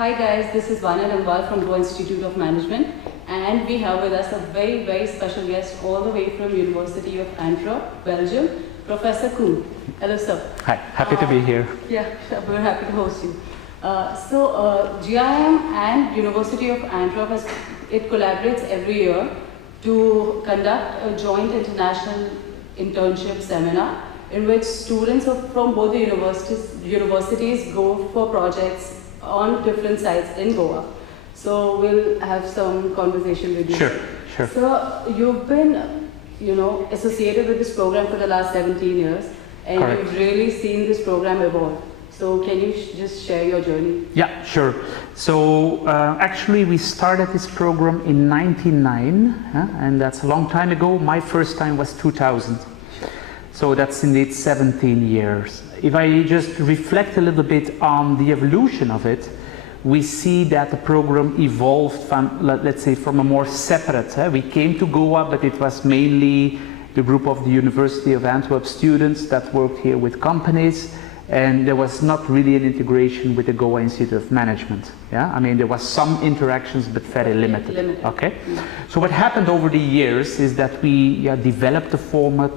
Hi guys, this is Vandenbempt from Go Institute of Management, and we have with us a very, very special guest all the way from University of Antwerp, Belgium, Professor Koen. Hello sir. Hi, happy to be here. Yeah, we're happy to host you. GIM and University of Antwerp, it collaborates every year to conduct a joint international internship seminar in which students from both the universities go for projects on different sites in Goa. So we'll have some conversation with you. Sure. So you've been, associated with this program for the last 17 years, and Correct. You've really seen this program evolve. So can you just share your journey? Yeah, sure. So actually we started this program in 1999, and that's a long time ago. My first time was 2000. So that's indeed 17 years. If I just reflect a little bit on the evolution of it, we see that the program evolved from, let's say, from a more separate. We came to Goa, but it was mainly the group of the University of Antwerp students that worked here with companies, and there was not really an integration with the Goa Institute of Management. Yeah, I mean there was some interactions, but very limited. Okay, so what happened over the years is that we developed the format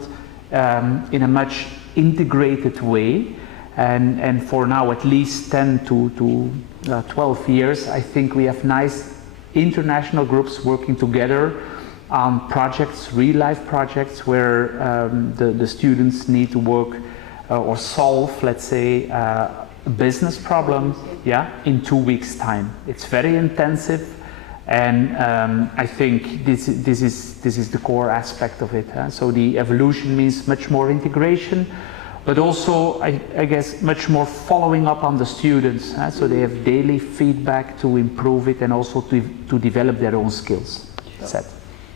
in a much integrated way, and for now at least 10 to 12 years, I think we have nice international groups working together on projects, real life projects, where the students need to work or solve, let's say, a business problem, in 2 weeks' time. It's very intensive, and I think this is the core aspect of it. So the evolution means much more integration, but also I guess much more following up on the students, so they have daily feedback to improve it and also to develop their own skills. Sure.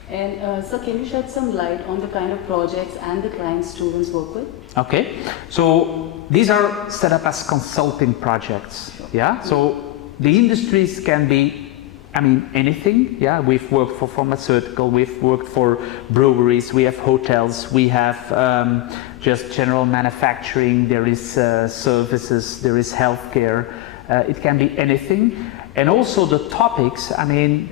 And so can you shed some light on the kind of projects and the clients students work with? Okay, so these are set up as consulting projects. Yeah, so the industries can be, I mean, anything. Yeah, we've worked for pharmaceutical, we've worked for breweries, we have hotels, we have just general manufacturing, there is services, there is healthcare. It can be anything. And also the topics, I mean,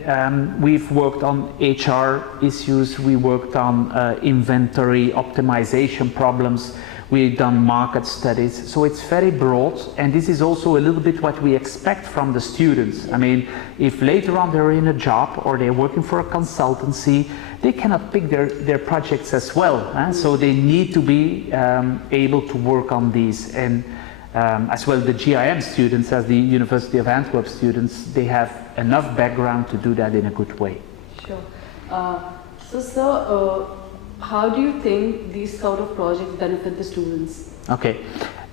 we've worked on HR issues, we worked on inventory optimization problems, we've done market studies, so it's very broad, and this is also a little bit what we expect from the students. I mean, if later on they're in a job or they're working for a consultancy, they cannot pick their projects as well, so they need to be able to work on these. And as well the GIM students, as the University of Antwerp students, they have enough background to do that in a good way. Sure. How do you think these sort of projects benefit the students? Okay.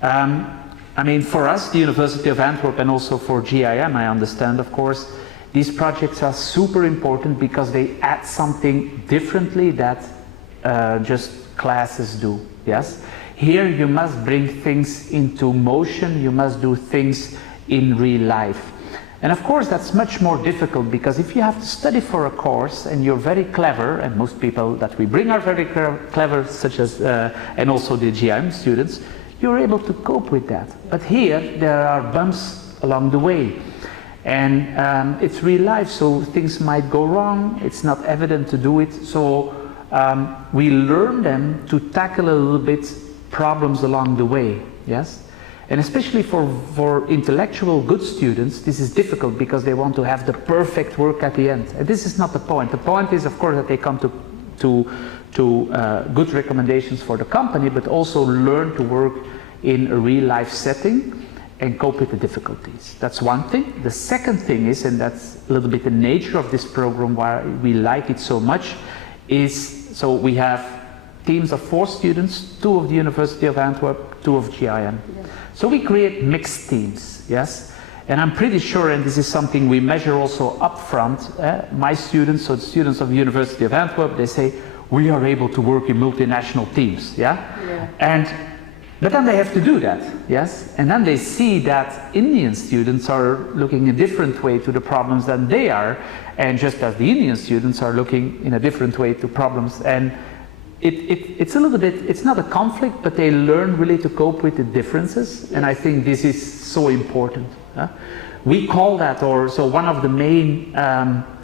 I mean, for us, the University of Antwerp, and also for GIM, I understand, of course, these projects are super important because they add something differently that just classes do. Yes? Here you must bring things into motion, you must do things in real life. And of course that's much more difficult, because if you have to study for a course and you're very clever, and most people that we bring are very clever, such as, and also the GIM students, you're able to cope with that. But here there are bumps along the way. And it's real life, so things might go wrong, it's not evident to do it. So we learn them to tackle a little bit problems along the way, yes? And especially for intellectual good students, this is difficult because they want to have the perfect work at the end. And this is not the point. The point is, of course, that they come to good recommendations for the company, but also learn to work in a real life setting and cope with the difficulties. That's one thing. The second thing is, and that's a little bit the nature of this program, why we like it so much, is so we have teams of 4 students, 2 of the University of Antwerp, 2 of GIM. Yes. So we create mixed teams, yes? And I'm pretty sure, and this is something we measure also up front, my students, so the students of the University of Antwerp, they say, we are able to work in multinational teams, yeah? But then they have to do that, yes? And then they see that Indian students are looking a different way to the problems than they are, and just as the Indian students are looking in a different way to problems. And it's a little bit, it's not a conflict, but they learn really to cope with the differences, and I think this is so important. we call that, or so one of the main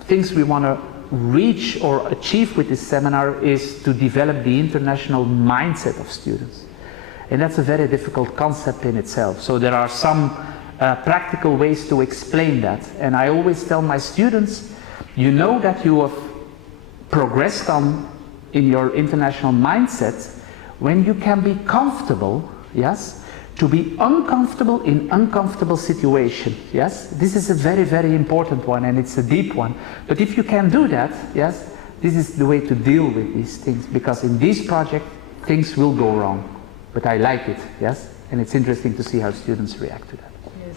things we want to reach or achieve with this seminar is to develop the international mindset of students. And that's a very difficult concept in itself. So there are some practical ways to explain that. And I always tell my students, you know that you have progressed in your international mindset when you can be comfortable, yes, to be uncomfortable in uncomfortable situations, yes. This is a very, very important one, and it's a deep one. But if you can do that, yes, this is the way to deal with these things, because in this project things will go wrong. But I like it, yes, and it's interesting to see how students react to that. Yes,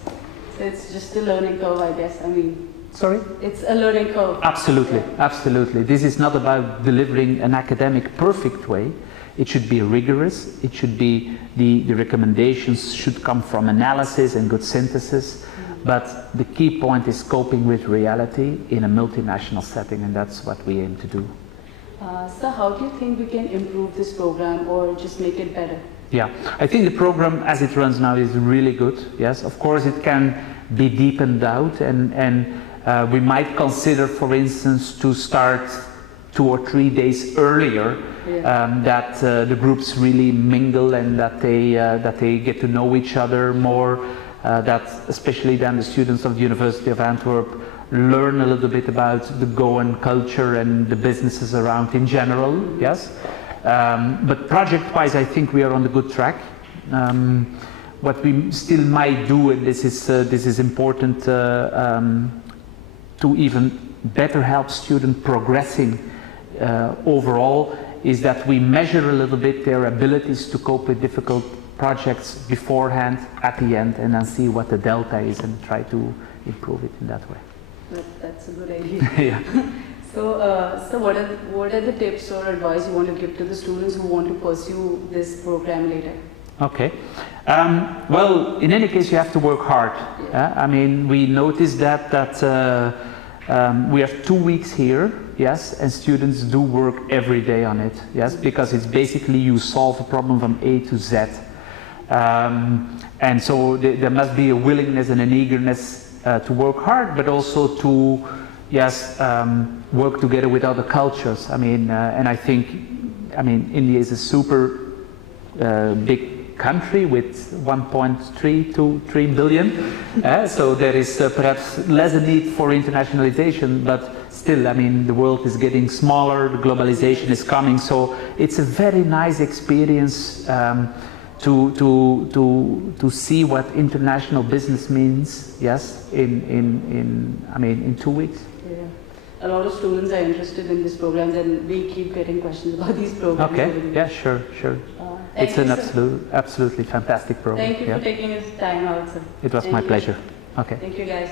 so it's just a learning curve, I guess. I mean, sorry? It's a learning curve. Absolutely, yeah. Absolutely. This is not about delivering an academic perfect way. It should be rigorous. It should be, the recommendations should come from analysis and good synthesis. But the key point is coping with reality in a multinational setting, and that's what we aim to do. So how do you think we can improve this program or just make it better? Yeah, I think the program as it runs now is really good. Yes, of course it can be deepened out, and we might consider, for instance, to start 2 or 3 days earlier, that the groups really mingle and that they get to know each other more, that especially then the students of the University of Antwerp learn a little bit about the Goan culture and the businesses around in general, yes. But project-wise, I think we are on the good track. What we still might do, and this is important to even better help students progressing overall, is that we measure a little bit their abilities to cope with difficult projects beforehand, at the end, and then see what the delta is and try to improve it in that way. That's a good idea. Yeah. So what are the tips or advice you want to give to the students who want to pursue this program later? Okay. Well, in any case, you have to work hard. Yeah. I mean, we noticed that we have 2 weeks here, yes, and students do work every day on it, yes, because it's basically you solve a problem from A to Z. And so there must be a willingness and an eagerness to work hard, but also to, yes, work together with other cultures. I mean, and I think, I mean, India is a super big country with 1.3 to 3 billion. So there is perhaps less a need for internationalization, but still, I mean, the world is getting smaller, the globalization is coming, so it's a very nice experience to see what international business means, yes, in 2 weeks. Yeah. A lot of students are interested in these programs, and we keep getting questions about these programs. Okay, yeah, sure. It's an absolutely fantastic program. Thank you for taking this time out, sir. It was my pleasure. Okay. Thank you, guys.